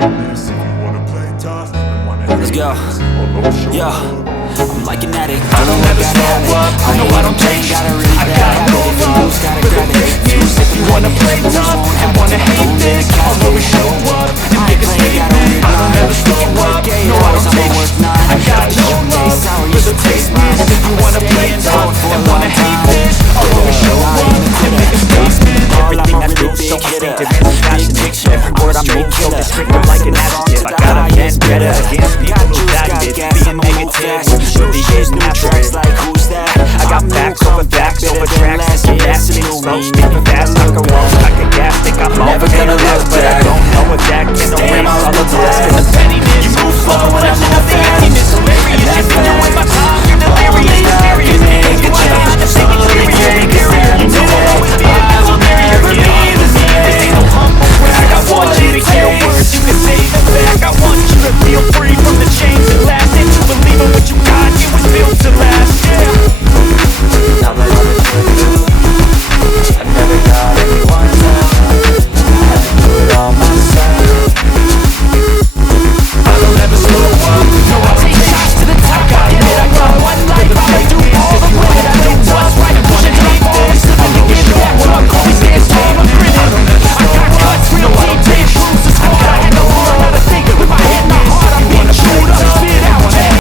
Let's go. Yeah, I'm like an addict. I don't ever slow up, no I don't take shit. I got no love for the fakeness. If you wanna play tough and wanna hate this, I'll always show up and make a statement. I don't ever slow up, no I don't take shit. I got no love for the fakeness. If you wanna play tough and wanna hate this, I'll always show up and make a statement. Everything I do so instinctive and it's contradiction. Every word I make so descriptive like an adjective. I got a vendetta against people who doubted it, being negative. Really is tracks like who's that? I got facts over tracks and capacity. Slow, speaking fast, I can roll like a gas stick. I'm never gonna look back. I don't know if that can erase all of the rest of the pettiness. You move slow when I move fast. It's hilarious. You're feeling my time. You're delirious. You're serious. And you want to have to take it serious. You know I'll always be a millionaire. This ain't no humble brag. I want you to hear words. You can say them back. I want you to feel free from the chains that last. And to believe in what you got. It was built to last, yeah. Now that I'm with you, I never got anyone's help. I had to do it all myself. I don't ever slow up, no I take shots to the top. I got one life, I'ma do all the way. I do what's right, push it like this. I can get back when I'm always stand strong, I'm grinning. I got guts, real deep, big bruises hard. I had to learn how to think with my head and my heart. I'm being chewed up, spit out, man.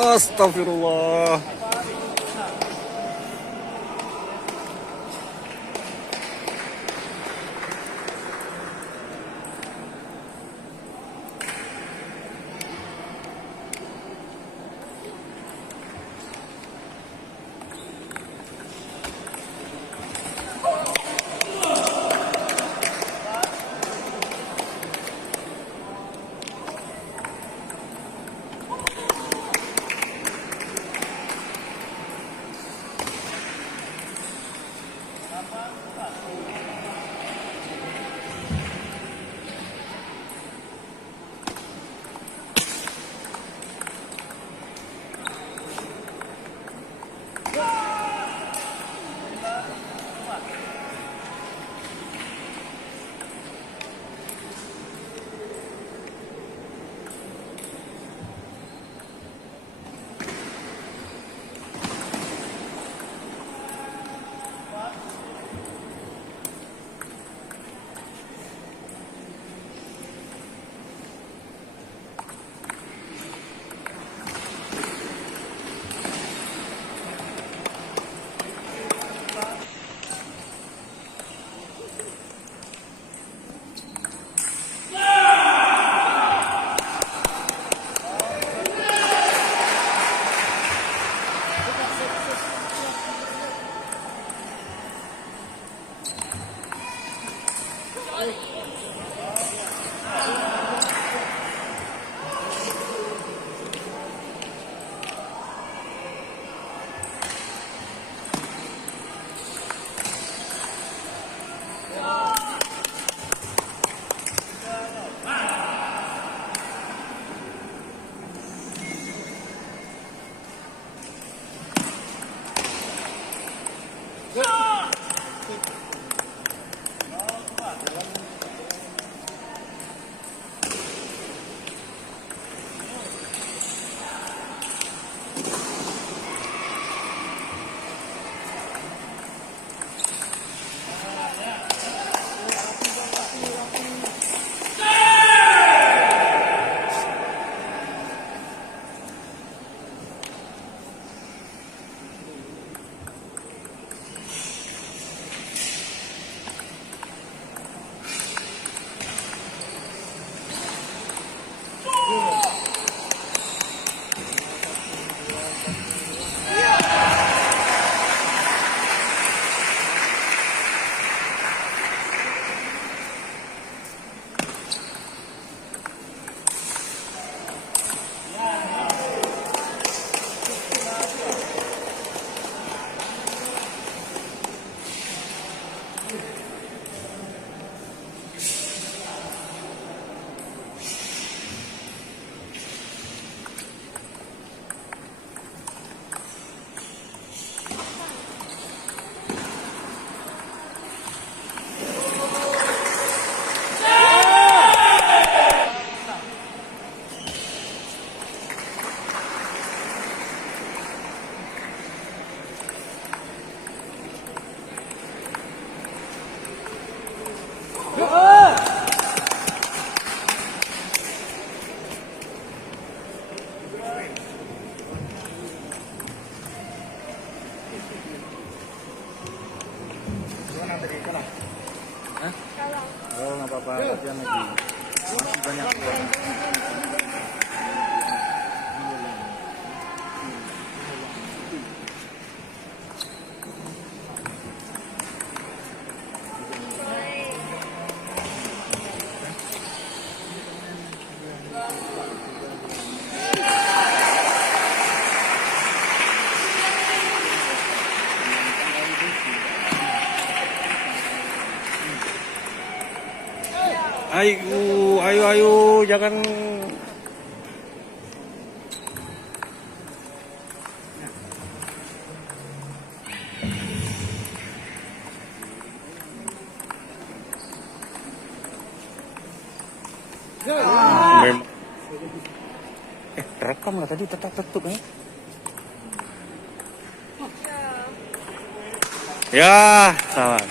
Astagfirullah. Oh, nggak apa-apa, latihan lagi. Masih banyak uang. Ayo, jangan. Rekam lah tadi, tetap tutup ya. Ya, salah.